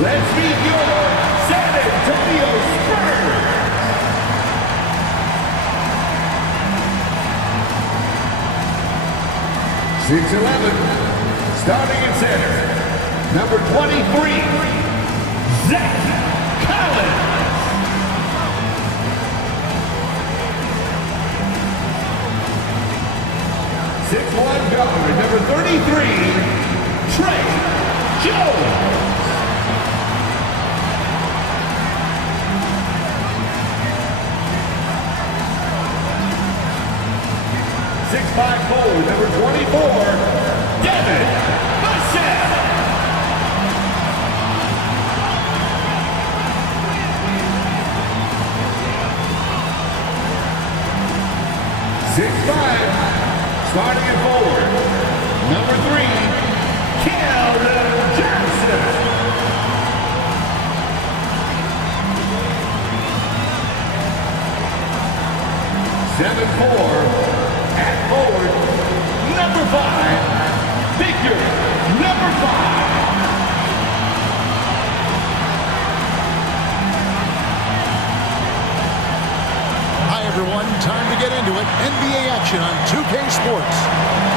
Let's meet your San Antonio Spurs. 6'11", starting at center, number 23, Zach Collins. 6'1", guard, number 33, Tre Jones. 6'5", forward, number 24, Devin Vassell. 6'5", starting at forward, number 3, Keldon Johnson. 7'4", at forward, number 5, Victor, number 5. Hi, everyone. Time to get into it. NBA action on 2K Sports.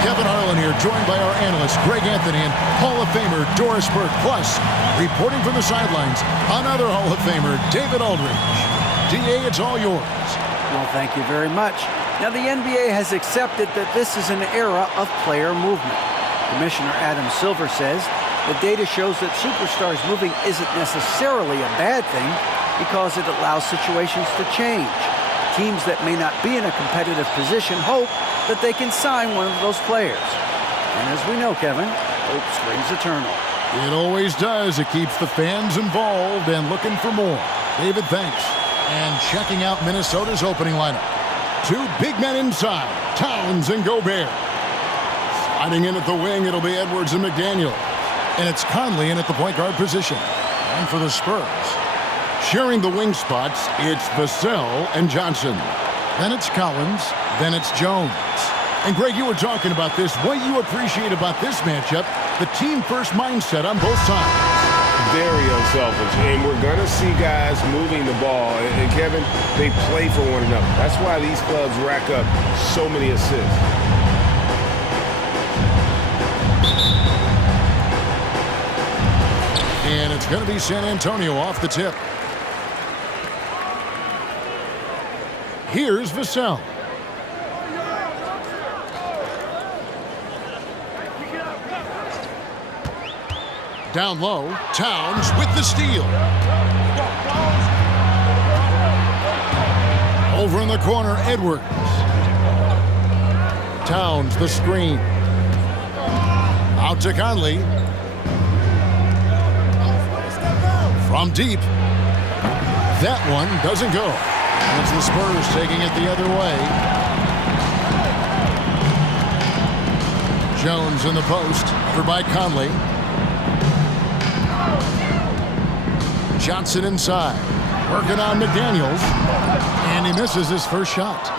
Kevin Harlan here, joined by our analyst, Greg Anthony, and Hall of Famer, Doris Burke. Plus, reporting from the sidelines, another Hall of Famer, David Aldridge. DA, it's all yours. Well, thank you very much. Now, the NBA has accepted that this is an era of player movement. Commissioner Adam Silver says the data shows that superstars moving isn't necessarily a bad thing because it allows situations to change. Teams that may not be in a competitive position hope that they can sign one of those players. And as we know, Kevin, hope springs eternal. It always does. It keeps the fans involved and looking for more. David, thanks. And checking out Minnesota's opening lineup. Two big men inside, Towns and Gobert. Sliding in at the wing, it'll be Edwards and McDaniel. And it's Conley in at the point guard position. And for the Spurs, sharing the wing spots, it's Vassell and Johnson. Then it's Collins, then it's Jones. And Greg, you were talking about this. What you appreciate about this matchup, the team-first mindset on both sides. Very unselfish, and we're going to see guys moving the ball. And Kevin, they play for one another. That's why these clubs rack up so many assists. And it's going to be San Antonio off the tip. Here's Vassell. Down low, Towns with the steal. Over in the corner, Edwards. Towns, the screen. Out to Conley. From deep. That one doesn't go. It's the Spurs taking it the other way. Jones in the post, covered by Conley. Johnson inside, working on McDaniels, and he misses his first shot.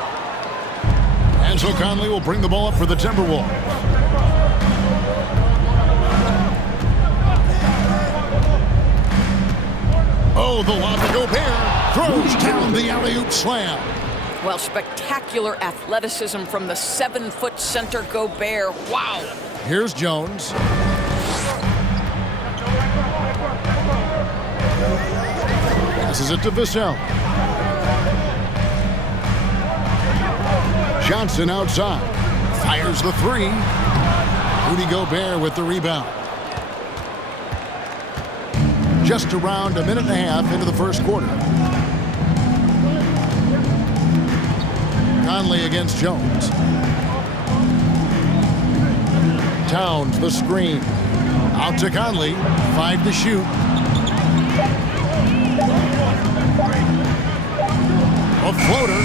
And so Conley will bring the ball up for the Timberwolves. Oh, the lob to Gobert, throws down the alley-oop slam. Well, spectacular athleticism from the 7-foot center Gobert. Wow. Here's Jones. Passes it to Vassell. Johnson outside. Fires the three. Rudy Gobert with the rebound. Just around a minute and a half into the first quarter. Conley against Jones. Towns, the screen. Out to Conley. 5 to shoot. A floater.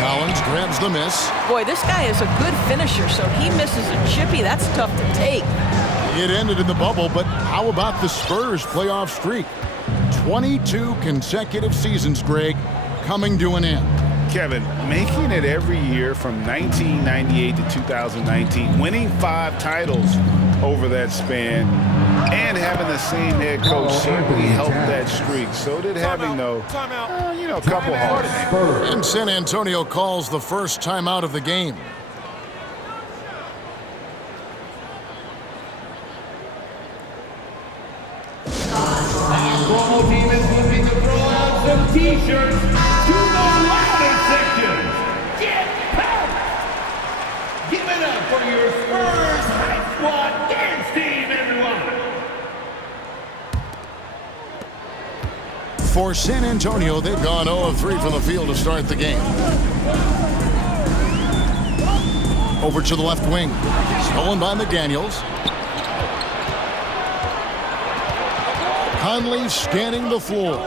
Collins grabs the miss. Boy, this guy is a good finisher, so he misses a chippy. That's tough to take. It ended in the bubble, but how about the Spurs playoff streak? 22 consecutive seasons, Greg, coming to an end. Kevin, making it every year from 1998 to 2019, winning 5 titles over that span. And having the same head coach certainly helped that streak. So did having, though, a couple hard names. And San Antonio calls the first timeout of the game. Promo team is looking to throw out some T-shirts to the louder sections. Get pumped! Give it up for your Spurs High Squad dance team, everyone! For San Antonio, they've gone 0 of 3 from the field to start the game. Over to the left wing. Stolen by McDaniels. Conley scanning the floor.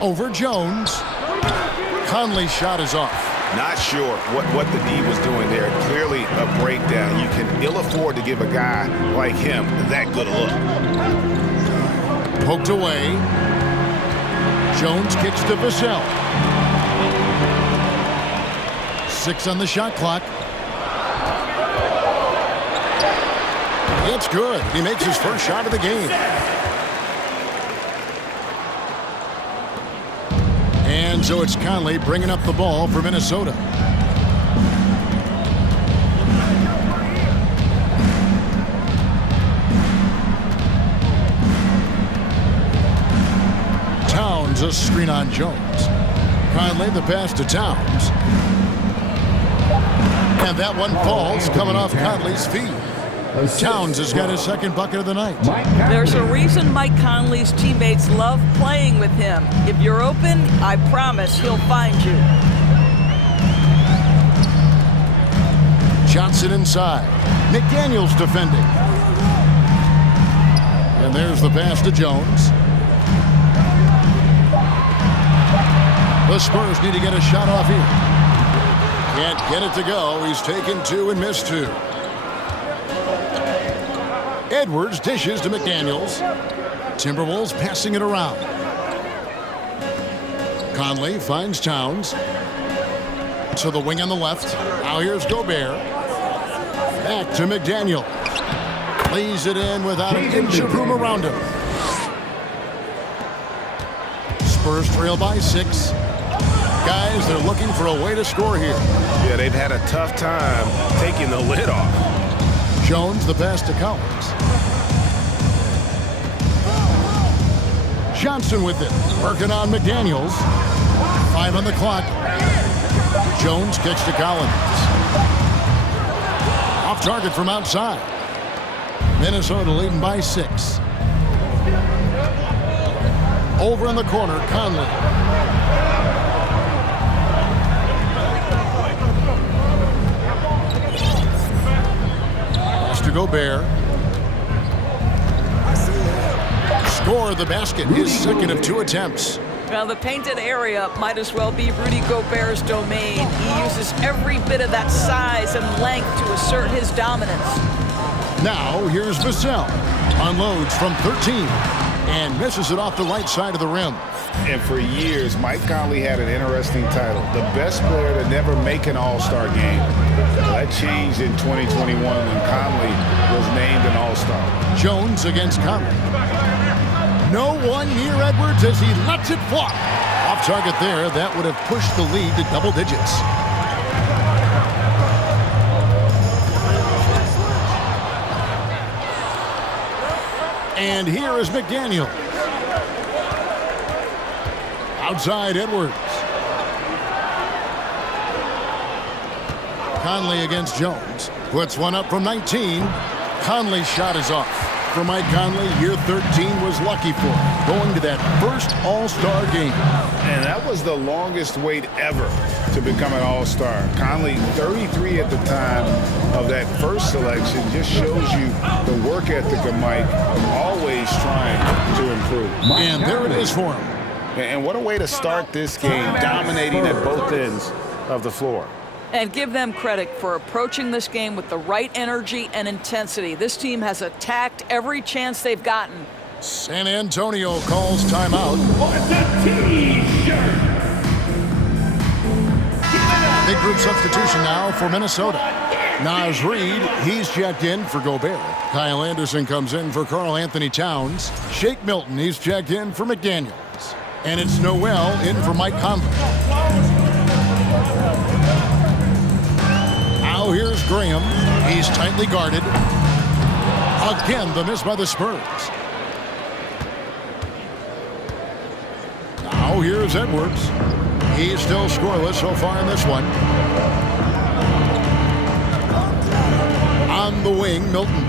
Over Jones. Conley's shot is off. Not sure what the D was doing there. Clearly a breakdown. You can ill afford to give a guy like him that good a look. Poked away. Jones kicks to Vassell. 6 on the shot clock. It's good. He makes his first shot of the game. And so it's Conley bringing up the ball for Minnesota. Towns a screen on Jones. Conley the pass to Towns. And that one falls coming off Conley's feet. Towns has got his second bucket of the night. There's a reason Mike Conley's teammates love playing with him. If you're open, I promise he'll find you. Johnson inside. McDaniels defending. And there's the pass to Jones. The Spurs need to get a shot off here. Can't get it to go. He's taken 2 and missed 2. Edwards dishes to McDaniels. Timberwolves passing it around. Conley finds Towns. To the wing on the left. Now here's Gobert. Back to McDaniel. Lays it in without an inch of room around him. Spurs trail by 6. Guys, they're looking for a way to score here. Yeah, they've had a tough time taking the lid off. Jones the pass to Collins. Johnson with it. Working on McDaniels. 5 on the clock. Jones kicks to Collins. Off target from outside. Minnesota leading by 6. Over in the corner, Conley. Pass to Gobert. Score the basket, his second of 2 attempts. Now, the painted area might as well be Rudy Gobert's domain. He uses every bit of that size and length to assert his dominance. Now, here's Vassell. Unloads from 13 and misses it off the right side of the rim. And for years, Mike Conley had an interesting title. The best player to never make an All-Star game. That changed in 2021 when Conley was named an All-Star. Jones against Conley. No one near Edwards as he lets it fly. Off target there, that would have pushed the lead to double digits. And here is McDaniel. Outside Edwards. Conley against Jones. Puts one up from 19. Conley's shot is off. For Mike Conley, year 13 was lucky for him, going to that first All-Star game. And that was the longest wait ever to become an All-Star. Conley, 33 at the time of that first selection, just shows you the work ethic of Mike, always trying to improve. And there it is for him. And what a way to start this game, dominating at both ends of the floor. And give them credit for approaching this game with the right energy and intensity. This team has attacked every chance they've gotten. San Antonio calls timeout. What's a T-shirt? Big group substitution now for Minnesota. Naz Reid He's checked in for Gobert. Kyle Anderson comes in for Karl-Anthony Towns. Shake Milton, he's checked in for McDaniels. And it's Noel in for Mike Conley. Now here's Graham. He's tightly guarded. Again, the miss by the Spurs. Now here's Edwards. He's still scoreless so far in this one. On the wing, Milton.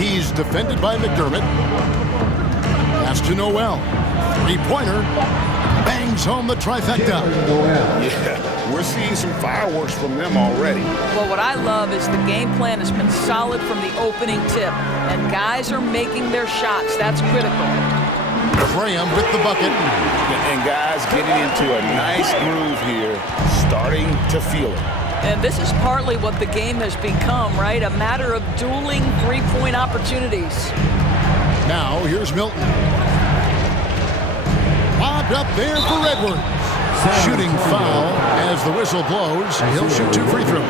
He's defended by McDermott. Pass to Noel. Three-pointer. Bangs home the trifecta. Yeah, we're seeing some fireworks from them already. Well, what I love is the game plan has been solid from the opening tip, and guys are making their shots. That's critical. Graham with the bucket. And guys getting into a nice groove here, starting to feel it. And this is partly what the game has become, right? A matter of dueling three-point opportunities. Now, here's Milton. Lobbed up there for Edwards. Shooting foul as the whistle blows. He'll shoot 2 free throws.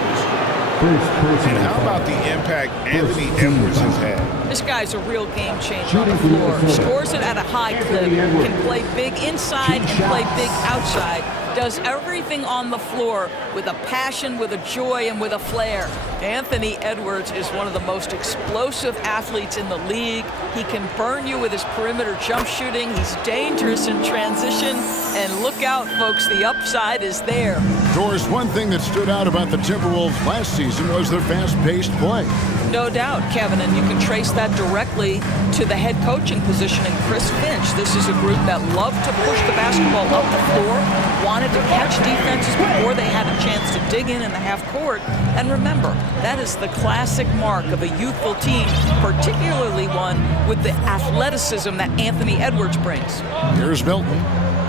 And how about the impact Anthony Edwards has had? This guy's a real game changer on the floor. Scores it at a high clip, can play big inside and play big outside. Does everything on the floor with a passion, with a joy, and with a flair. Anthony Edwards is one of the most explosive athletes in the league. He can burn you with his perimeter jump shooting. He's dangerous in transition. And look out, folks, the upside is there. Doris, one thing that stood out about the Timberwolves last season was their fast-paced play. No doubt, Kevin, and you can trace that directly to the head coaching position in Chris Finch. This is a group that loved to push the basketball up the floor, wanted to catch defenses before they had a chance to dig in the half court. And remember, that is the classic mark of a youthful team, particularly one with the athleticism that Anthony Edwards brings. Here's Milton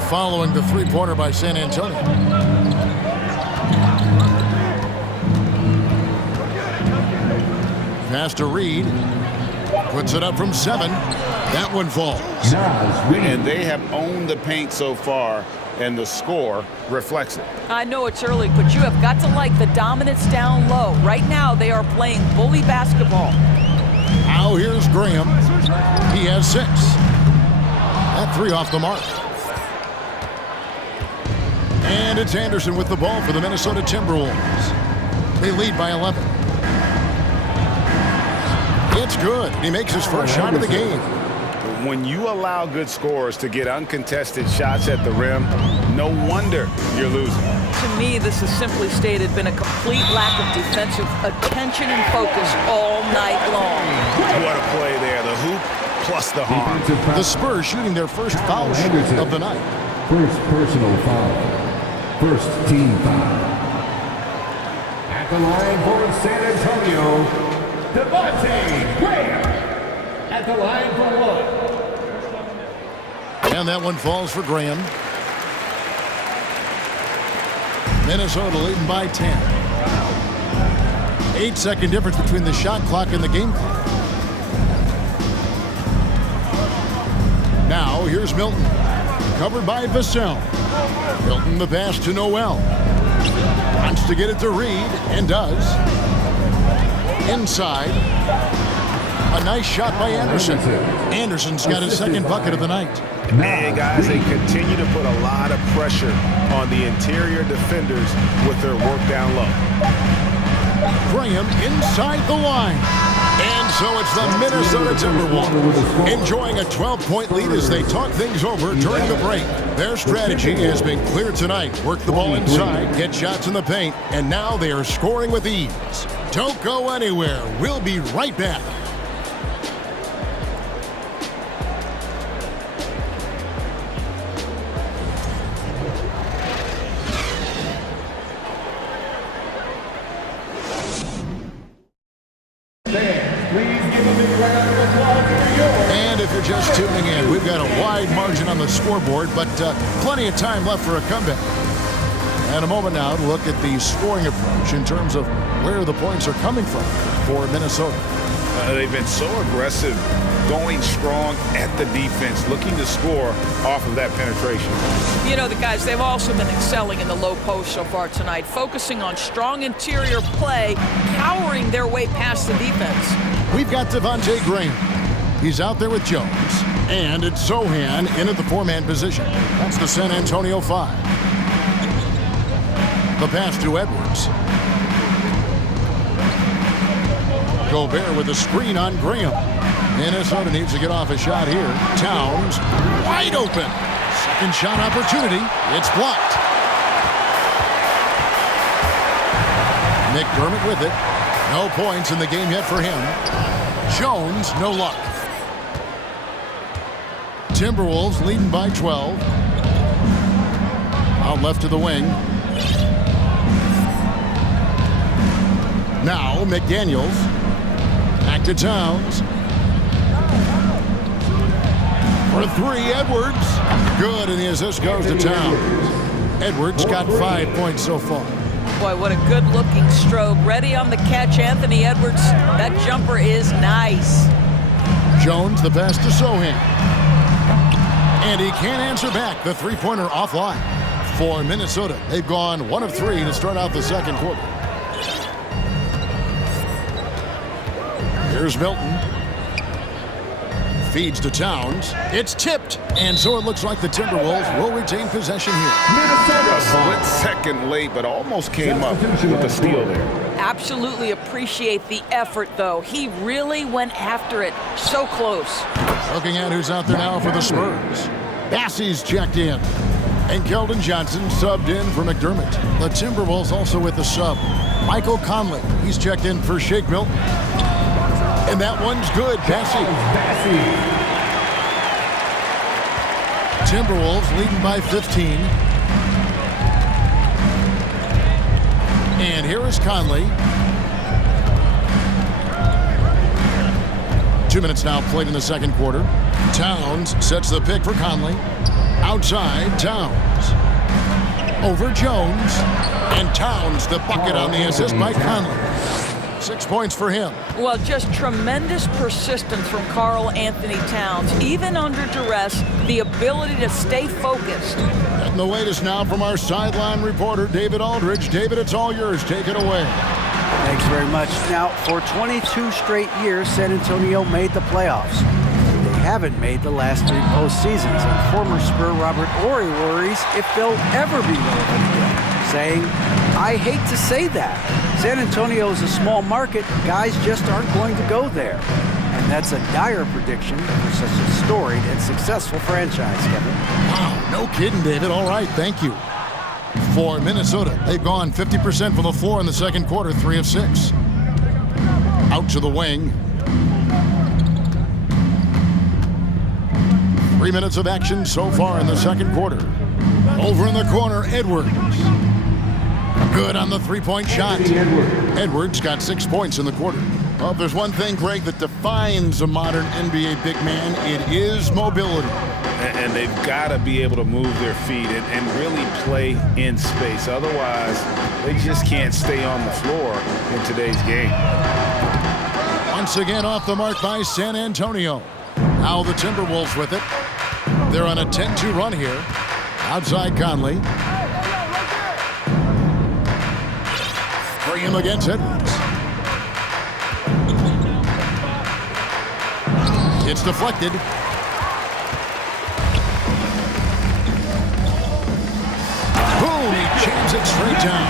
following the three-pointer by San Antonio. Pass to Reed. Puts it up from 7. That one falls. And they have owned the paint so far, and the score reflects it. I know it's early, but you have got to like the dominance down low. Right now, they are playing bully basketball. Now here's Graham. He has 6. That 3 off the mark. And it's Anderson with the ball for the Minnesota Timberwolves. They lead by 11. It's good. He makes his first shot of the game. When you allow good scorers to get uncontested shots at the rim, no wonder you're losing. To me, this is simply stated been a complete lack of defensive attention and focus all night long. What a play there. The hoop plus the harm. The Spurs shooting their first foul shot of the night. First personal foul. First team foul. At the line for San Antonio, Devontae Graham. At the line for 1. And that one falls for Graham. Minnesota leading by 10. 8-second difference between the shot clock and the game clock. Now here's Milton. Covered by Vassell. Milton the pass to Noel. Wants to get it to Reed, and does. Inside. A nice shot by Anderson. Anderson's got his second bucket of the night. And guys, they continue to put a lot of pressure on the interior defenders with their work down low. Graham inside the line. And so it's the Minnesota Timberwolves enjoying a 12-point lead as they talk things over during the break. Their strategy has been clear tonight. Work the ball inside, get shots in the paint, and now they are scoring with ease. Don't go anywhere. We'll be right back. And if you're just tuning in, we've got a wide margin on the scoreboard, but plenty of time left for a comeback. And a moment now to look at the scoring approach in terms of where the points are coming from for Minnesota. They've been so aggressive, going strong at the defense, looking to score off of that penetration. You know, the guys, they've also been excelling in the low post so far tonight, focusing on strong interior play, powering their way past the defense. We've got Devontae Graham. He's out there with Jones. And it's Sohan in at the four-man position. That's the San Antonio 5. The pass to Edwards. Gobert with a screen on Graham. Minnesota needs to get off a shot here. Towns wide open. Second shot opportunity. It's blocked. McDermott with it. No points in the game yet for him. Jones, no luck. Timberwolves leading by 12. Out left to the wing. Now McDaniels. Back to Towns. For three, Edwards. Good, and the assist goes to Towns. Edwards got 5 points so far. Boy, what a good-looking stroke. Ready on the catch, Anthony Edwards. That jumper is nice. Jones, the pass to Sohan. And he can't answer back. The three-pointer offline. For Minnesota, they've gone 1 of 3 to start out the second quarter. Here's Milton. Feeds to Towns. It's tipped. And so it looks like the Timberwolves will retain possession here. A split second late, but almost came up with the steal there. Absolutely appreciate the effort, though. He really went after it. So close. Looking at who's out there now for the Spurs. Bassey's checked in. And Keldon Johnson subbed in for McDermott. The Timberwolves also with the sub. Michael Conley. He's checked in for Shake Milton. And that one's good. Bassey. Timberwolves leading by 15. And here is Conley. 2 minutes now played in the second quarter. Towns sets the pick for Conley. Outside, Towns. Over Jones. And Towns the bucket on the assist by Conley. 6 points for him. Well, just tremendous persistence from Karl Anthony Towns. Even under duress, the ability to stay focused. And the latest now from our sideline reporter, David Aldridge. David, it's all yours. Take it away. Thanks very much. Now, for 22 straight years, San Antonio made the playoffs. They haven't made the last 3 postseasons, and former Spur Robert Horry worries if they'll ever be relevant again, saying, "I hate to say that. San Antonio is a small market. Guys just aren't going to go there." And that's a dire prediction for such a storied and successful franchise, Kevin. Wow, no kidding, David. All right, thank you. For Minnesota, they've gone 50% from the floor in the second quarter, 3 of 6. Out to the wing. 3 minutes of action so far in the second quarter. Over in the corner, Edwards. Good on the three-point shot. Edwards got 6 points in the quarter. Well, if there's one thing, Greg, that defines a modern NBA big man, it is mobility. And they've got to be able to move their feet and really play in space. Otherwise, they just can't stay on the floor in today's game. Once again off the mark by San Antonio. Now the Timberwolves with it. They're on a 10-2 run here. Outside Conley. Graham against Edwards. It's deflected. Boom! He jams it straight down.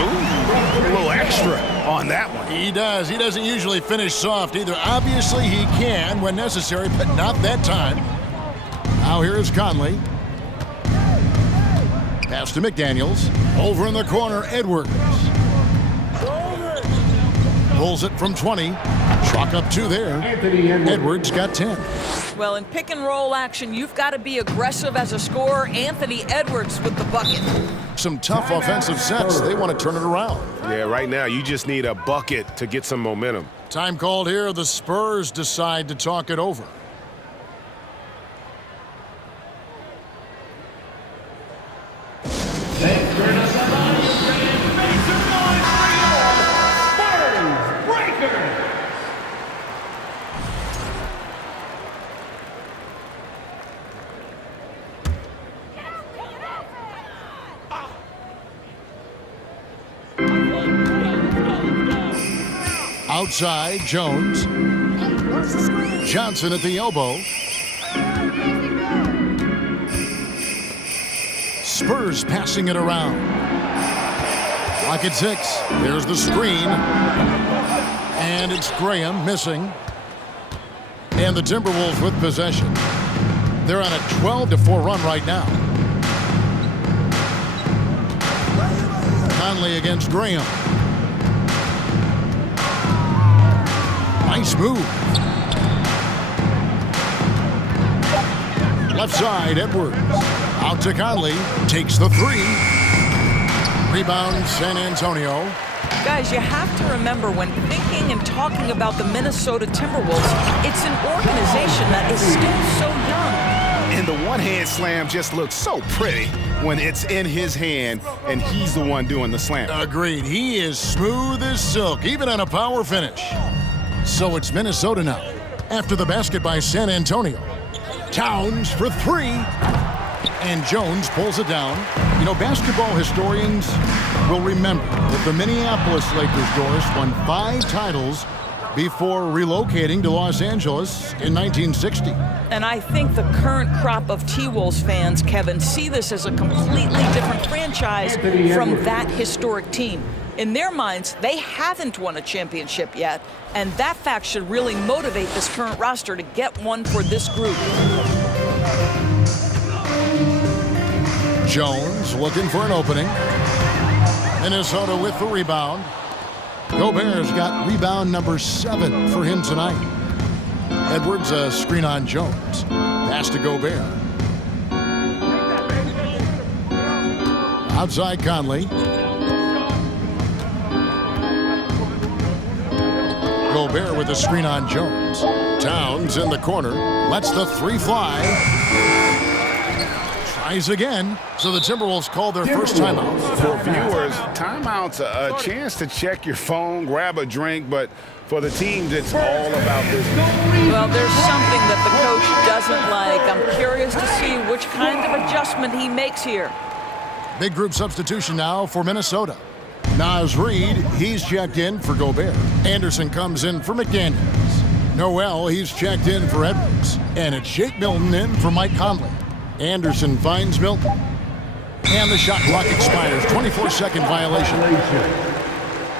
Ooh, a little extra on that one. He does. He doesn't usually finish soft either. Obviously, he can when necessary, but not that time. Now here is Conley. Pass to McDaniels. Over in the corner, Edwards. Pulls it from 20. Chalk up 2 there. Edwards got 10. Well, in pick and roll action, you've got to be aggressive as a scorer. Anthony Edwards with the bucket. Some tough offensive sets. They want to turn it around. Yeah, right now you just need a bucket to get some momentum. Time called here. The Spurs decide to talk it over. Outside, Jones. Johnson at the elbow. Spurs passing it around. Clock at 6. There's the screen. And it's Graham missing. And the Timberwolves with possession. They're on a 12-4 run right now. Conley against Graham. Nice move. Left side, Edwards. Out to Conley. Takes the 3. Rebound, San Antonio. Guys, you have to remember when thinking and talking about the Minnesota Timberwolves, it's an organization that is still so young. And the one-hand slam just looks so pretty when it's in his hand and he's the one doing the slam. Agreed. He is smooth as silk, even on a power finish. So it's Minnesota now, after the basket by San Antonio. Towns for 3. And Jones pulls it down. You know, basketball historians will remember that the Minneapolis Lakers, Doris, won 5 titles before relocating to Los Angeles in 1960. And I think the current crop of T-Wolves fans, Kevin, see this as a completely different franchise from that historic team. In their minds, they haven't won a championship yet, and that fact should really motivate this current roster to get one for this group. Jones looking for an opening. Minnesota with the rebound. Gobert's got rebound number 7 for him tonight. Edwards, a screen on Jones. Pass to Gobert. Outside Conley. Gobert with a screen on Jones. Towns in the corner. Lets the 3 fly. Tries again. So the Timberwolves call their first timeout. For viewers, timeout's a chance to check your phone, grab a drink, but for the teams, it's all about this. Well, there's something that the coach doesn't like. I'm curious to see which kind of adjustment he makes here. Big group substitution now for Minnesota. Naz Reid, he's checked in for Gobert. Anderson comes in for McDaniels. Noel, he's checked in for Edwards. And it's Shake Milton in for Mike Conley. Anderson finds Milton. And the shot clock expires. 24-second violation.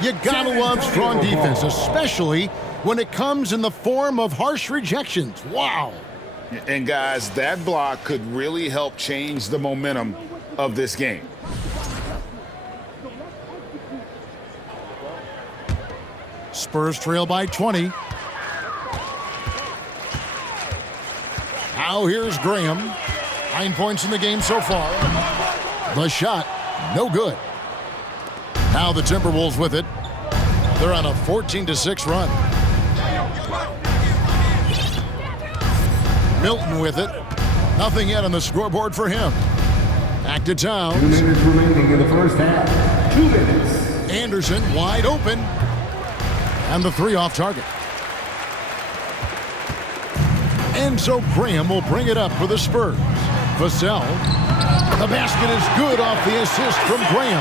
You gotta love strong defense, especially when it comes in the form of harsh rejections. Wow. And guys, that block could really help change the momentum of this game. Spurs trail by 20. Now here's Graham. 9 points in the game so far. The shot, no good. Now the Timberwolves with it. They're on a 14-6 run. Milton with it. Nothing yet on the scoreboard for him. Back to Towns. 2 minutes remaining in the first half. 2 minutes. Anderson wide open. And the 3 off target. And so Graham will bring it up for the Spurs. Vassell. The basket is good off the assist from Graham.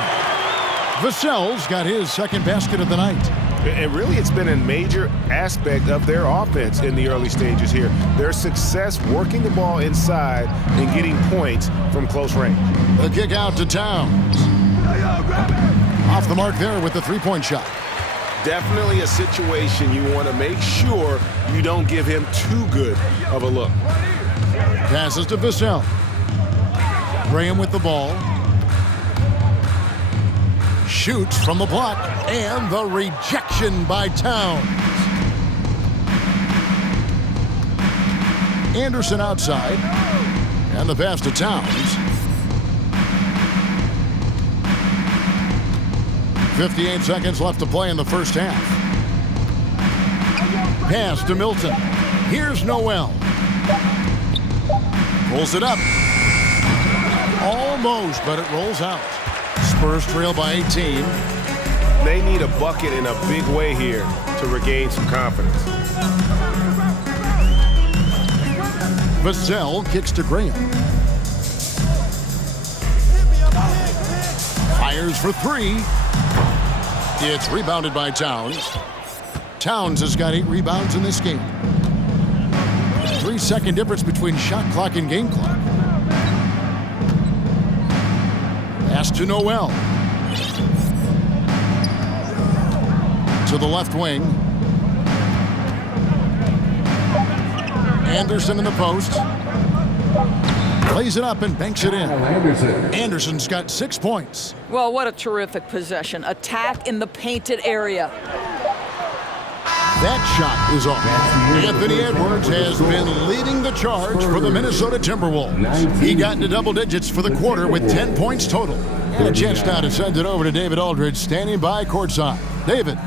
Vassell's got his second basket of the night. And really, it's been a major aspect of their offense in the early stages here. Their success working the ball inside and getting points from close range. The kick out to Towns. Off the mark there with the 3-point shot. Definitely a situation you want to make sure you don't give him too good of a look. Passes to Vassell. Graham with the ball. Shoots from the block. And the rejection by Towns. Anderson outside. And the pass to Towns. 58 seconds left to play in the first half. Pass to Milton. Here's Noel. Pulls it up. Almost, but it rolls out. Spurs trail by 18. They need a bucket in a big way here to regain some confidence. Vassell kicks to Graham. Fires for 3. It's rebounded by Towns. Towns has got 8 rebounds in this game. 3-second difference between shot clock and game clock. Pass to Noel. To the left wing. Anderson in the post. Plays it up and banks it in. Anderson's got 6 points. Well, what a terrific possession. Attack in the painted area. That shot is off. Anthony Edwards has been leading the charge for the Minnesota Timberwolves. He got into double digits for the quarter with 10 points total. And a chance now to send it over to David Aldridge, standing by courtside. David.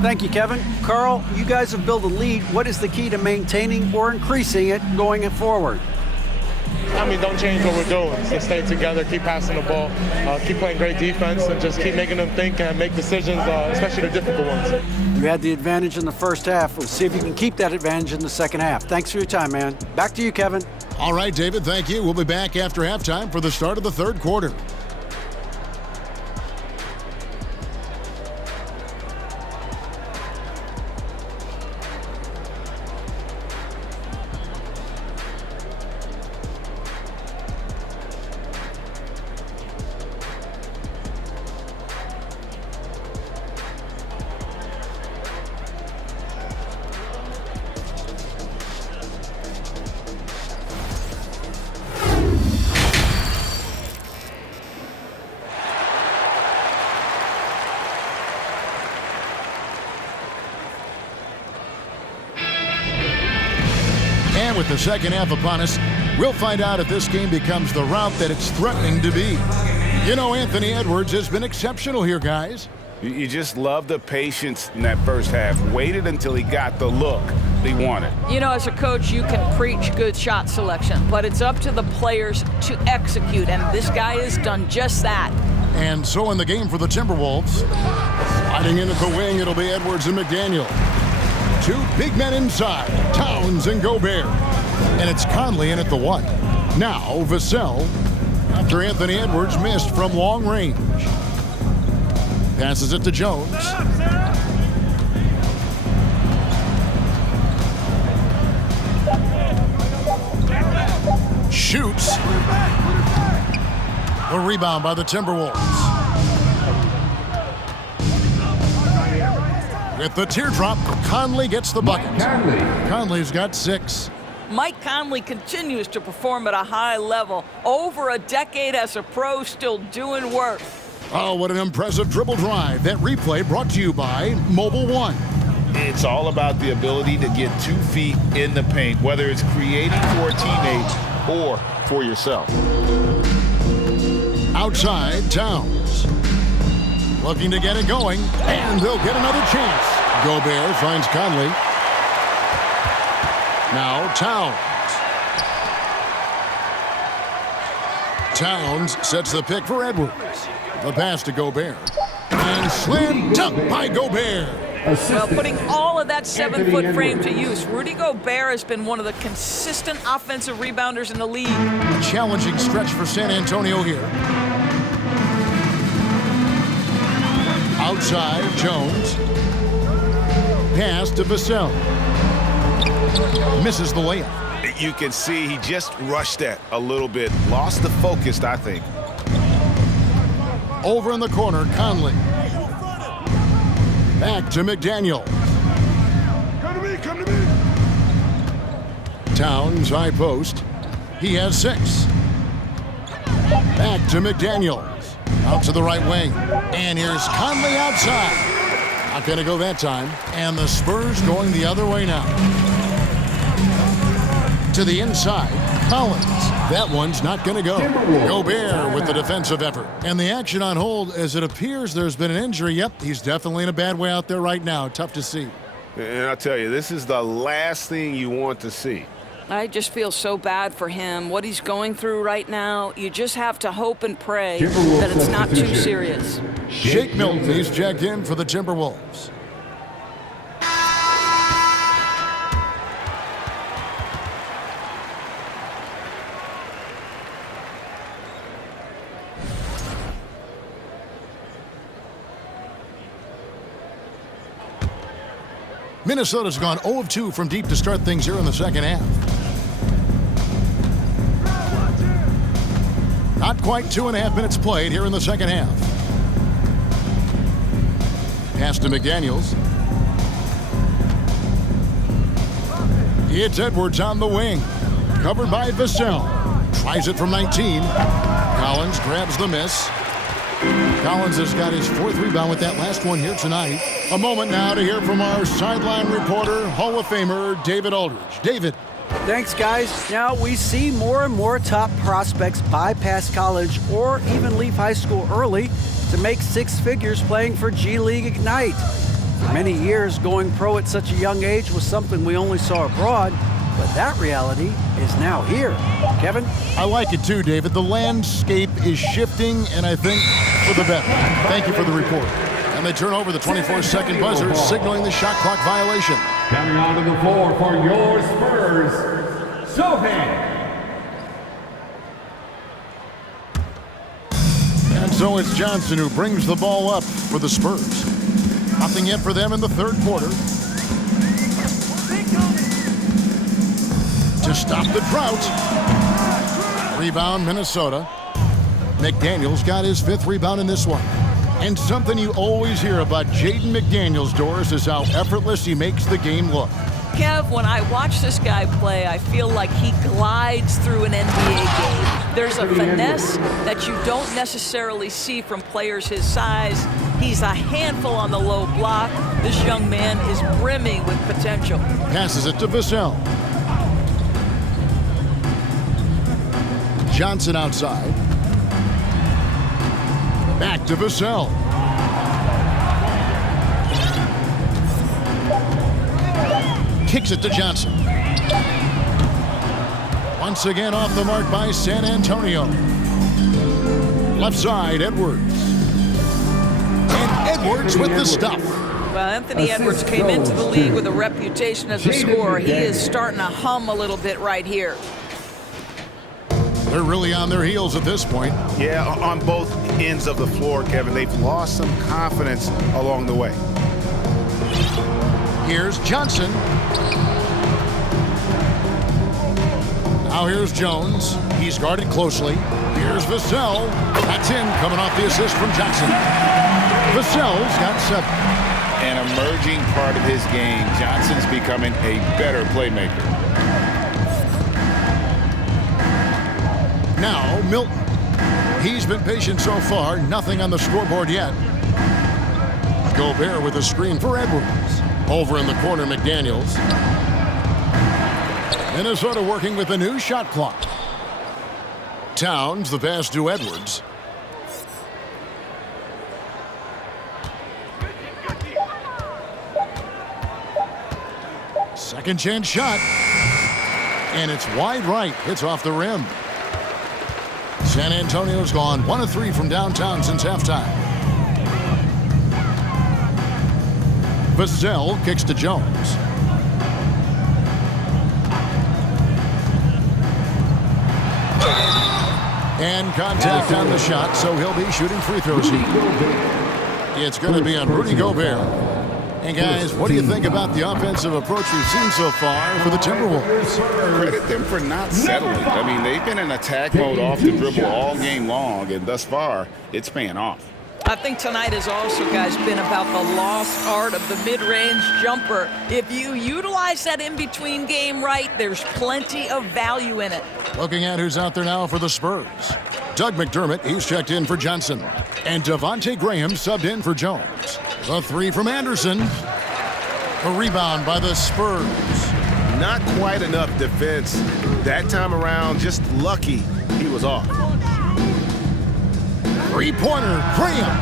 Thank you, Kevin. Carl, you guys have built a lead. What is the key to maintaining or increasing it going forward? I mean, don't change what we're doing. Just stay together, keep passing the ball, keep playing great defense, and just keep making them think and make decisions, especially the difficult ones. You had the advantage in the first half. We'll see if you can keep that advantage in the second half. Thanks for your time, man. Back to you, Kevin. All right, David, thank you. We'll be back after halftime for the start of the third quarter. With the second half upon us, we'll find out if this game becomes the route that it's threatening to be. You know, Anthony Edwards has been exceptional here, guys. You just love the patience in that first half. Waited until he got the look he wanted. You know, as a coach, you can preach good shot selection, but it's up to the players to execute, and this guy has done just that. And so in the game for the Timberwolves, sliding in at the wing, it'll be Edwards and McDaniel. 2 big men inside, Towns and Gobert. And it's Conley in at the 1. Now Vassell, after Anthony Edwards missed from long range. Passes it to Jones. Shoots. The rebound by the Timberwolves. With the teardrop, Conley gets the bucket. Conley's got 6. Mike Conley continues to perform at a high level. Over a decade as a pro, still doing work. Oh, what an impressive dribble drive. That replay brought to you by Mobile One. It's all about the ability to get 2 feet in the paint, whether it's creating for a teammate or for yourself. Outside, Towns. Looking to get it going, and they'll get another chance. Gobert finds Conley. Now Towns. Towns sets the pick for Edwards. The pass to Gobert. And slam dunk by Gobert. Well, putting all of that 7-foot frame to use, Rudy Gobert has been one of the consistent offensive rebounders in the league. A challenging stretch for San Antonio here. Outside, Jones. Pass to Vassell. Misses the layup. You can see he just rushed that a little bit. Lost the focus, I think. Over in the corner, Conley. Back to McDaniel. Come to me. Towns, high post. He has 6. Back to McDaniel. Out to the right wing. And here's Conley outside. Not going to go that time. And the Spurs going the other way now. To the inside, Collins. That one's not going to go. Gobert with the defensive effort. And the action on hold as it appears there's been an injury. Yep, he's definitely in a bad way out there right now. Tough to see. And I'll tell you, this is the last thing you want to see. I just feel so bad for him. What he's going through right now, you just have to hope and pray that it's not too serious. Shake Milton, he's checked in for the Timberwolves. Minnesota's gone 0 of 2 from deep to start things here in the second half. Not quite 2.5 minutes played here in the second half. Pass to McDaniels. It's Edwards on the wing. Covered by Vassell. Tries it from 19. Collins grabs the miss. Collins has got his 4th rebound with that last one here tonight. A moment now to hear from our sideline reporter, Hall of Famer David Aldridge. David. Thanks, guys. Now we see more and more top prospects bypass college or even leave high school early to make 6 figures playing for G League Ignite. For many years, going pro at such a young age was something we only saw abroad, but that reality is now here. Kevin? I like it too, David. The landscape is shifting, and I think for the better. Thank you for the report. And they turn over the 24-second buzzer, signaling the shot clock violation. Coming onto the floor for your Spurs, Sochan. And so it's Johnson who brings the ball up for the Spurs. Nothing yet for them in the third quarter. To stop the drought. Rebound, Minnesota. McDaniels got his 5th rebound in this one. And something you always hear about Jaden McDaniels, Doris, is how effortless he makes the game look. Kev, when I watch this guy play, I feel like he glides through an NBA game. There's a finesse that you don't necessarily see from players his size. He's a handful on the low block. This young man is brimming with potential. Passes it to Vassell. Johnson outside. Back to Vassell. Kicks it to Johnson. Once again off the mark by San Antonio. Left side, Edwards. And Edwards with the stuff. Well, Anthony Edwards came into the league with a reputation as a scorer. He is starting to hum a little bit right here. They're really on their heels at this point. Yeah, on both ends of the floor, Kevin. They've lost some confidence along the way. Here's Johnson. Now here's Jones. He's guarded closely. Here's Vassell. That's in, coming off the assist from Johnson. Vassell's got 7. An emerging part of his game. Johnson's becoming a better playmaker. Now Milton. He's been patient so far. Nothing on the scoreboard yet. Gobert with a screen for Edwards. Over in the corner, McDaniels. Minnesota working with a new shot clock. Towns, the pass to Edwards. Second chance shot. And it's wide right. It's off the rim. San Antonio's gone 1 of 3 from downtown since halftime. Vassell kicks to Jones. And contact on the shot, so he'll be shooting free throws here. It's going to be on Rudy Gobert. And guys, what do you think about the offensive approach we've seen so far for the Timberwolves? Credit them for not settling. I mean, they've been in attack mode off the dribble all game long, and thus far, it's paying off. I think tonight has also, guys, been about the lost art of the mid-range jumper. If you utilize that in-between game right, there's plenty of value in it. Looking at who's out there now for the Spurs. Doug McDermott, he's checked in for Johnson. And Devontae Graham subbed in for Jones. The 3 from Anderson. A rebound by the Spurs. Not quite enough defense that time around. Just lucky he was off. Three-pointer, Graham.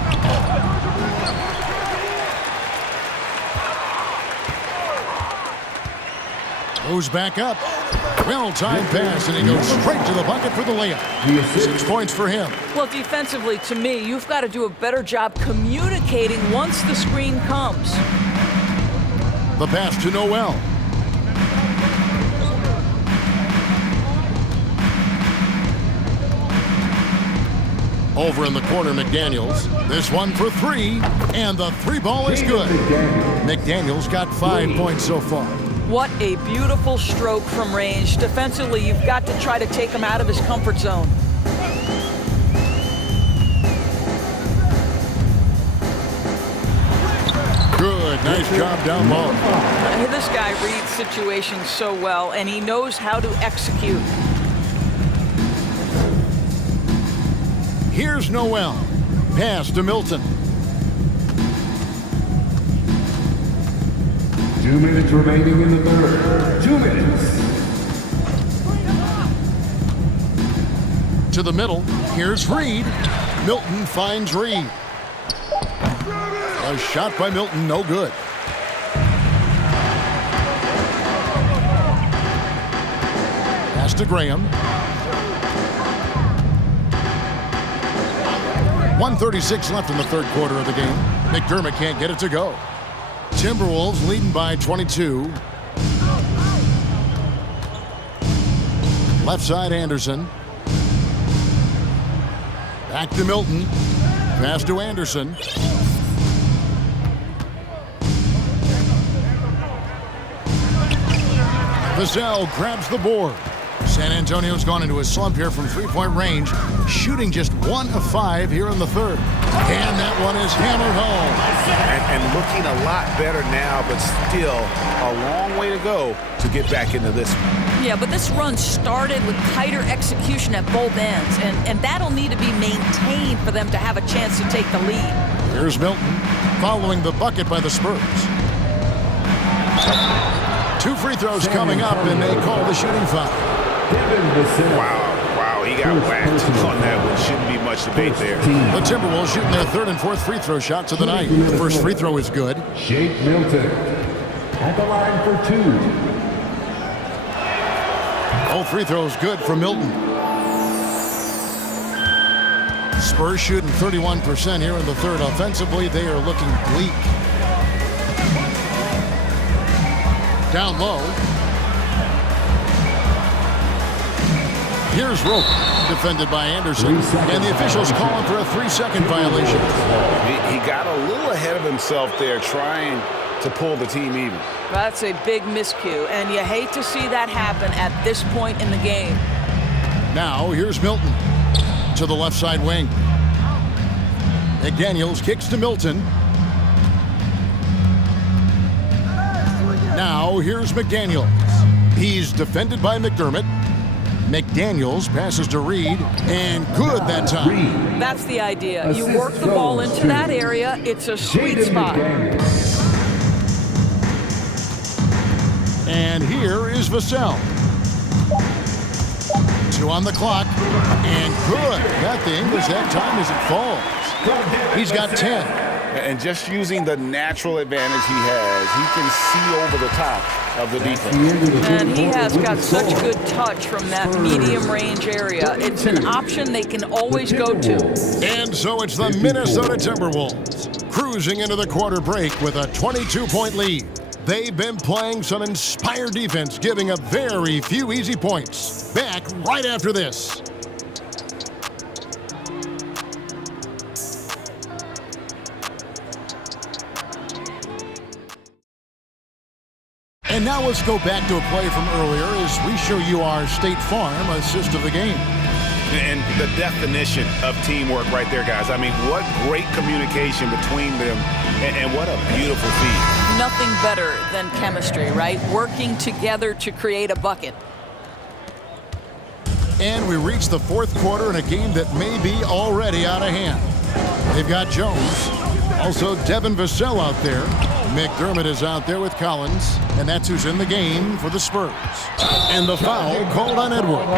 Goes back up. Well-timed pass, and he goes straight to the bucket for the layup. 6 points for him. Well, defensively, to me, you've got to do a better job communicating once the screen comes. The pass to Noel. Over in the corner, McDaniels. This one for three, and the three ball is good. McDaniels got 5 points so far. What a beautiful stroke from range. Defensively, you've got to try to take him out of his comfort zone. Good, nice job down low. This guy reads situations so well, and he knows how to execute. Here's Noel. Pass to Milton. 2 minutes remaining in the third. 2 minutes. To the middle. Here's Reed. Milton finds Reed. A shot by Milton, no good. Pass to Graham. 1:36 left in the third quarter of the game. McDermott can't get it to go. Timberwolves leading by 22. Left side, Anderson. Back to Milton. Pass to Anderson. Vassell grabs the board. San Antonio's gone into a slump here from three-point range, shooting just 1 of 5 here in the third. And that one is hammered home. And looking a lot better now, but still a long way to go to get back into this one. Yeah, but this run started with tighter execution at both ends, and that'll need to be maintained for them to have a chance to take the lead. Here's Milton following the bucket by the Spurs. 2 free throws coming up, and they call the shooting foul. Wow, he got whacked on that one. Shouldn't be much debate there. The Timberwolves shooting their third and fourth free throw shots of the night. The first free throw is good. Shake Milton at the line for 2. Both free throws good for Milton. Spurs shooting 31% here in the third. Offensively, they are looking bleak. Down low. Here's Rope, defended by Anderson, and the officials calling for a 3-second violation. He got a little ahead of himself there, trying to pull the team even. That's a big miscue, and you hate to see that happen at this point in the game. Now, here's Milton to the left side wing. McDaniels kicks to Milton. Now, here's McDaniels. He's defended by McDermott. McDaniels passes to Reed, and good that time. That's the idea. You work the ball into that area. It's a sweet spot. And here is Vassell. 2 on the clock, and good. Got the English that time as it falls. He's got 10. And just using the natural advantage he has, he can see over the top of the defense. And he has got such good touch from that medium range area. It's an option they can always go to. And so it's the Minnesota Timberwolves cruising into the quarter break with a 22-point lead. They've been playing some inspired defense, giving up very few easy points. Back right after this. And now let's go back to a play from earlier as we show you our State Farm assist of the game. And the definition of teamwork right there, guys. I mean, what great communication between them, and what a beautiful feat. Nothing better than chemistry, right? Working together to create a bucket. And we reach the fourth quarter in a game that may be already out of hand. They've got Jones, also Devin Vassell out there. McDermott is out there with Collins, and that's who's in the game for the Spurs. And the foul called on Edwards.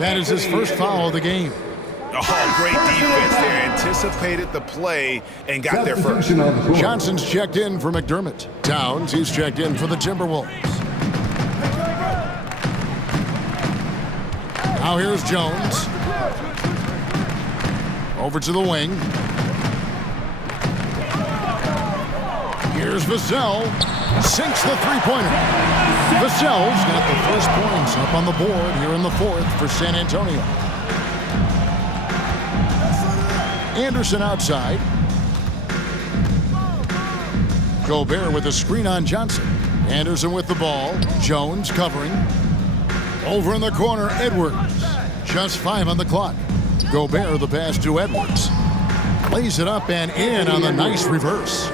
That is his first foul of the game. Oh, great defense there. Anticipated the play and got there first. Johnson's checked in for McDermott. Towns, he's checked in for the Timberwolves. Now here's Jones. Over to the wing. Here's Vassell. Sinks the three-pointer. Vassell's got the first points up on the board here in the fourth for San Antonio. Anderson outside. Gobert with a screen on Johnson. Anderson with the ball. Jones covering. Over in the corner, Edwards. Just 5 on the clock. Gobert the pass to Edwards. Lays it up and in on the nice reverse.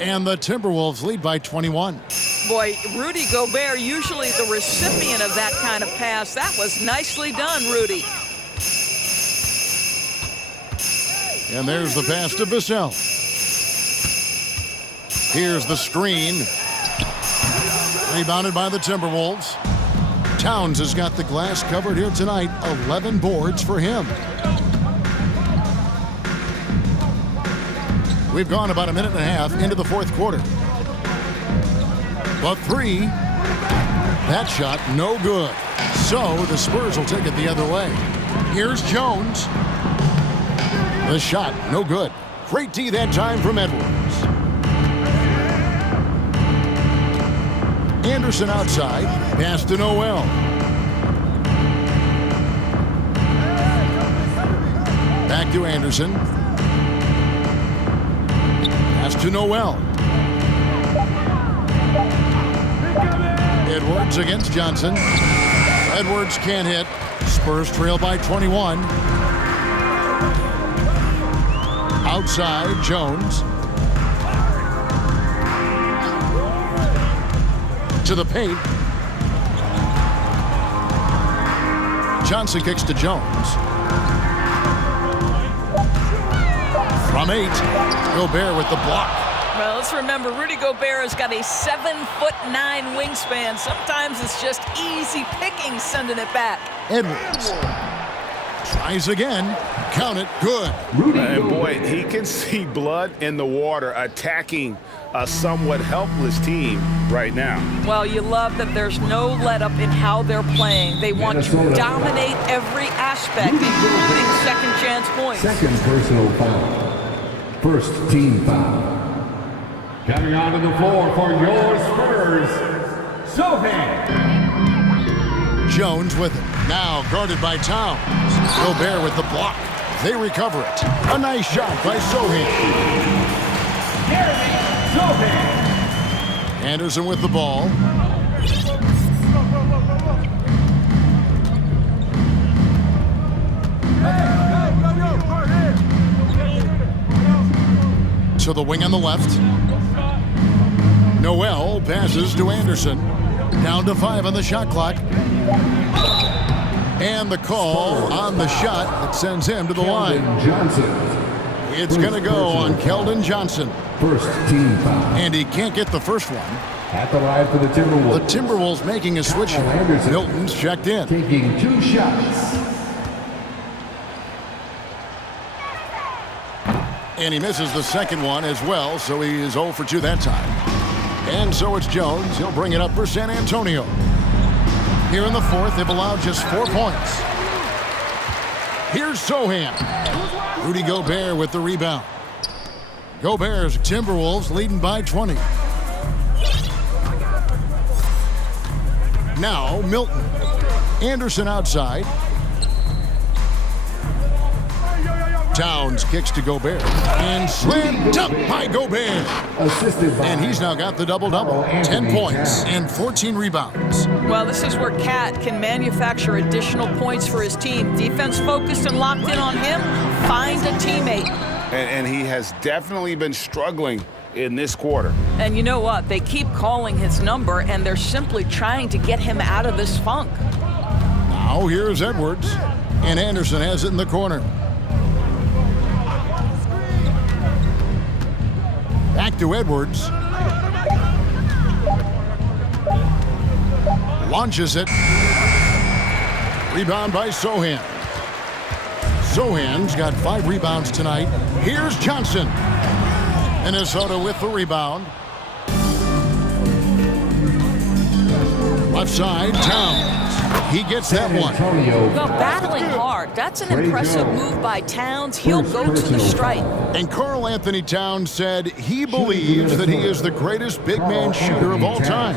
And the Timberwolves lead by 21. Boy, Rudy Gobert, usually the recipient of that kind of pass. That was nicely done, Rudy. And there's the pass to Vassell. Here's the screen. Rebounded by the Timberwolves. Towns has got the glass covered here tonight. 11 boards for him. We've gone about a minute and a half into the fourth quarter. The three. That shot, no good. So the Spurs will take it the other way. Here's Jones. The shot, no good. Great D that time from Edwards. Anderson outside. Pass to Noel. Back to Anderson. Pass to Noel. Edwards against Johnson. Edwards can't hit. Spurs trail by 21. Outside, Jones. To the paint. Johnson kicks to Jones. From 8, Gobert with the block. Well, let's remember, Rudy Gobert has got a 7'9" wingspan. Sometimes it's just easy picking sending it back. Edwards tries again. Count it. Good. And boy, he can see blood in the water attacking a somewhat helpless team right now. Well, you love that there's no let-up in how they're playing. They want to dominate every aspect, including second-chance points. Second personal foul. First team foul. Coming onto the floor for your Spurs, Sochan. Jones with it. Now guarded by Towns. Gobert with the block. They recover it. A nice shot by Sochan. Anderson with the ball. To the wing on the left. Noel passes to Anderson. Down to 5 on the shot clock. And the call on the shot that sends him to the line. It's going to go on Keldon Johnson. First team foul. And he can't get the first one. At the line for the Timberwolves. The Timberwolves making a switch here. Anderson. Milton's checked in. Taking 2 shots. And he misses the second one as well, so he is 0 for 2 that time. And so it's Jones. He'll bring it up for San Antonio. Here in the fourth, they've allowed just 4 points. Here's Sochan. Rudy Gobert with the rebound. Gobert's Timberwolves leading by 20. Now Milton. Anderson outside. Towns kicks to Gobert. And slam dunk by Gobert. Assisted by And he's now got the double-double. 10 points and 14 rebounds. Well, this is where Cat can manufacture additional points for his team. Defense focused and locked in on him. Find a teammate. And he has definitely been struggling in this quarter. And you know what? They keep calling his number, and they're simply trying to get him out of this funk. Now here's Edwards. And Anderson has it in the corner. Back to Edwards. Launches it. Rebound by Sochan. Sochan's got 5 rebounds tonight. Here's Johnson. Minnesota with the rebound. Left side, Towns. He gets that one. Well, battling hard. That's an impressive move by Towns. He'll go to the stripe. And Karl Anthony Towns said he believes that he is the greatest big man shooter of all time.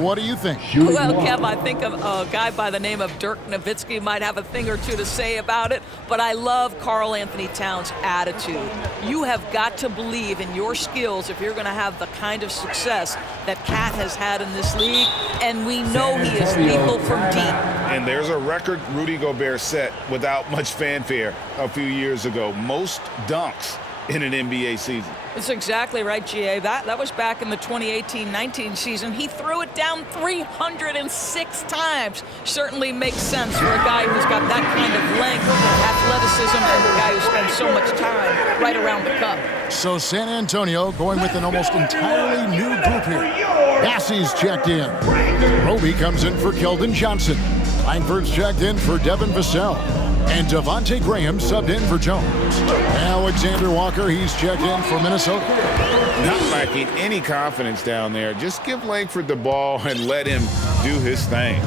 What do you think? Well, Kev, I think a guy by the name of Dirk Nowitzki might have a thing or two to say about it, but I love Karl Anthony Towns' attitude. You have got to believe in your skills if you're going to have the kind of success that Cat has had in this league, and we know he is lethal from deep. And there's a record Rudy Gobert set without much fanfare a few years ago. Most dunks in an NBA season. That's exactly right, GA. That was back in the 2018-19 season. He threw it down 306 times. Certainly makes sense for a guy who's got that kind of length, athleticism, and a guy who spends so much time right around the cup. So San Antonio going with an almost entirely new group here. Bassey's checked in. Roby comes in for Keldon Johnson. Langford's checked in for Devin Vassell. And Devontae Graham subbed in for Jones. Alexander Walker, he's checked in for Minnesota. Not lacking any confidence down there. Just give Langford the ball and let him do his thing.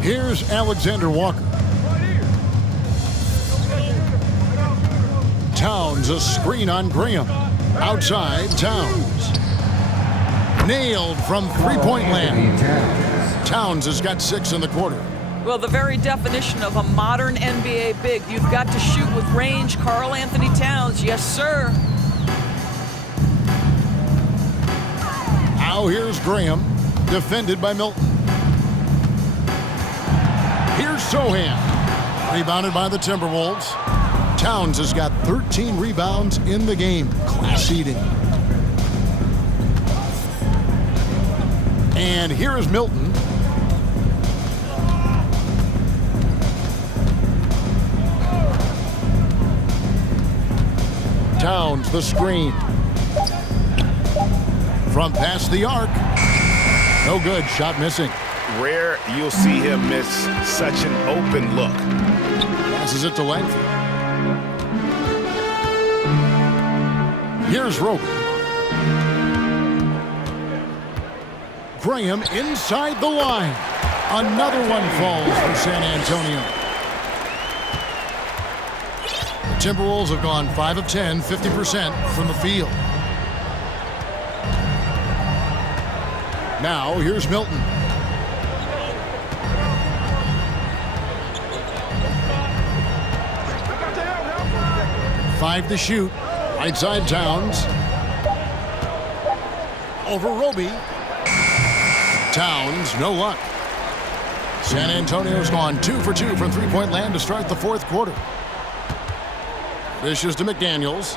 Here's Alexander Walker. Towns, a screen on Graham. Outside, Towns. Nailed from three-point land. Towns has got 6 in the quarter. Well, the very definition of a modern NBA big. You've got to shoot with range. Karl Anthony Towns, yes, sir. Now here's Graham, defended by Milton. Here's Sohan, rebounded by the Timberwolves. Towns has got 13 rebounds in the game. Class eating. And here is Milton. Towns, the screen. From past the arc. No good, shot missing. Rare you'll see him miss such an open look. Passes it to Langford. Here's Roby. Graham inside the line. Another one falls for San Antonio. The Timberwolves have gone 5 of 10, 50% from the field. Now here's Milton. Five to shoot. Right side Towns. Over Roby. Towns, no luck. San Antonio's gone 2 for 2 from three-point land to start the fourth quarter. Dishes to McDaniels.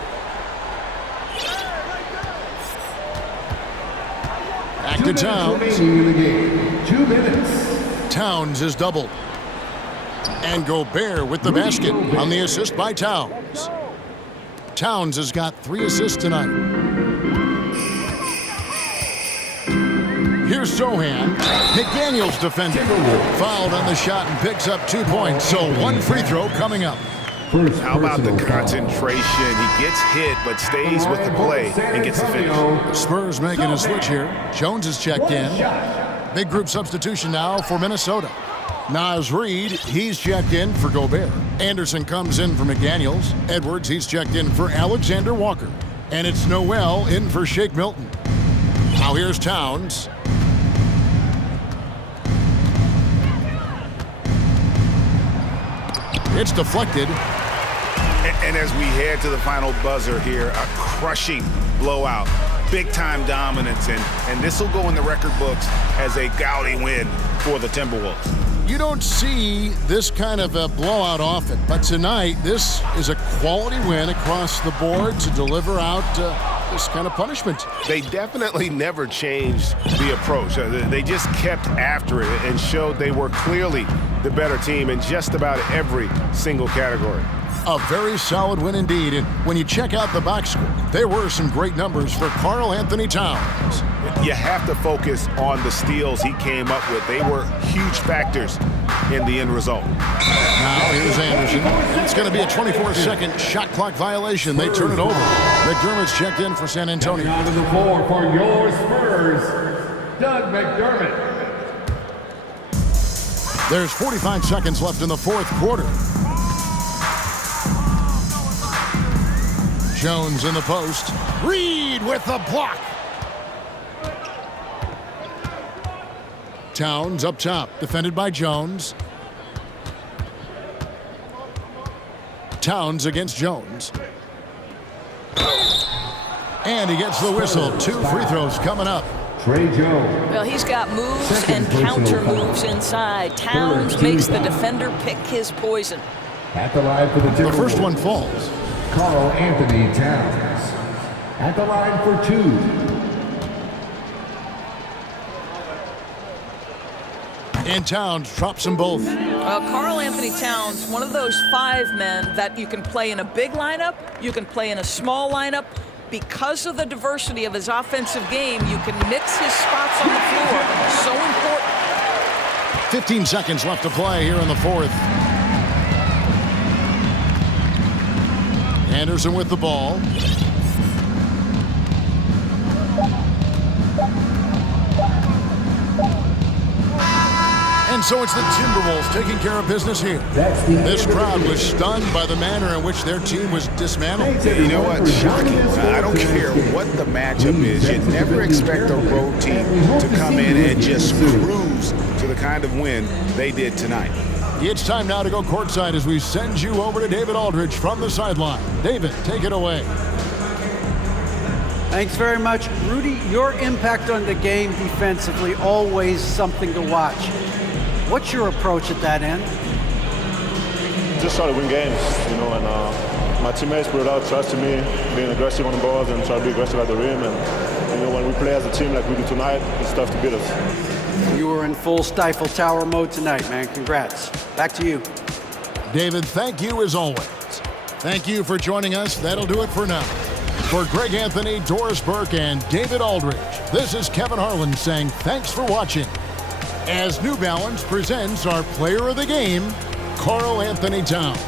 Back to Towns. 2 minutes. Towns is doubled. And Gobert with the basket on the assist by Towns. Towns has got 3 assists tonight. Here's Sohan. McDaniels defending. Fouled on the shot and picks up 2 points. So 1 free throw coming up. How about the concentration? He gets hit, but stays with the play and gets the finish. Spurs making a switch here. Jones is checked in. Big group substitution now for Minnesota. Naz Reid, he's checked in for Gobert. Anderson comes in for McDaniels. Edwards, he's checked in for Alexander Walker. And it's Noel in for Shake Milton. Now here's Towns. It's deflected. And as we head to the final buzzer here, a crushing blowout, big-time dominance, and this will go in the record books as a gaudy win for the Timberwolves. You don't see this kind of a blowout often, but tonight this is a quality win across the board to deliver out this kind of punishment. They definitely never changed the approach. They just kept after it and showed they were clearly the better team in just about every single category. A very solid win indeed, and when you check out the box score, there were some great numbers for Karl Anthony Towns. You have to focus on the steals he came up with. They were huge factors in the end result. Now here's Anderson. It's going to be a 24-second shot clock violation. They turn it over. McDermott's checked in for San Antonio. Down to the floor for your Spurs, Doug McDermott. There's 45 seconds left in the fourth quarter. Jones in the post. Reed with the block. Towns up top, defended by Jones. Towns against Jones. And he gets the whistle. 2 free throws coming up. Trey Jones. Well, he's got moves and counter moves inside. Towns makes the defender pick his poison. At the line for the The Timberwolves. first one falls. Karl Anthony Towns. At the line for 2. And Towns drops them both. Well, Karl Anthony Towns, one of those 5 men that you can play in a big lineup, you can play in a small lineup. Because of the diversity of his offensive game, you can mix his spots on the floor. So important. 15 seconds left to play here in the fourth. Anderson with the ball. And so it's the Timberwolves taking care of business here. This crowd was stunned by the manner in which their team was dismantled. You know what? Shocking. I don't care what the matchup is. You never expect a road team to come in and just cruise to the kind of win they did tonight. It's time now to go courtside as we send you over to David Aldridge from the sideline. David, take it away. Thanks very much. Rudy, your impact on the game defensively, always something to watch. What's your approach at that end? Just try to win games, you know, and my teammates put it out, trusting me, being aggressive on the balls and try to be aggressive at the rim. And, you know, when we play as a team like we do tonight, it's tough to beat us. You were in full Stifle Tower mode tonight, man. Congrats. Back to you. David, thank you as always. Thank you for joining us. That'll do it for now. For Greg Anthony, Doris Burke, and David Aldridge, this is Kevin Harlan saying thanks for watching. As New Balance presents our player of the game, Karl Anthony Towns.